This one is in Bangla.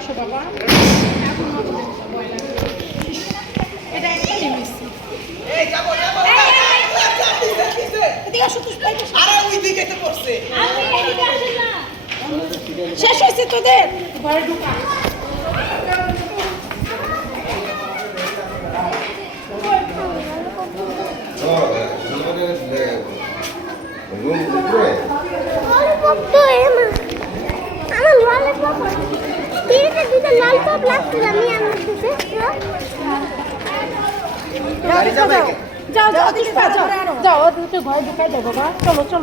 আসো বাবা। এখন ভয় লাগে। এটা একটা জিনিস। এদিকে আসো তো, আরে ওইদিকে তো পড়ছে। শেষ হয়েছে তোদের ঘরে ঢুকা। যাও যাও যাও, ঘরে ঢুকাই দেবো। চলো চলো।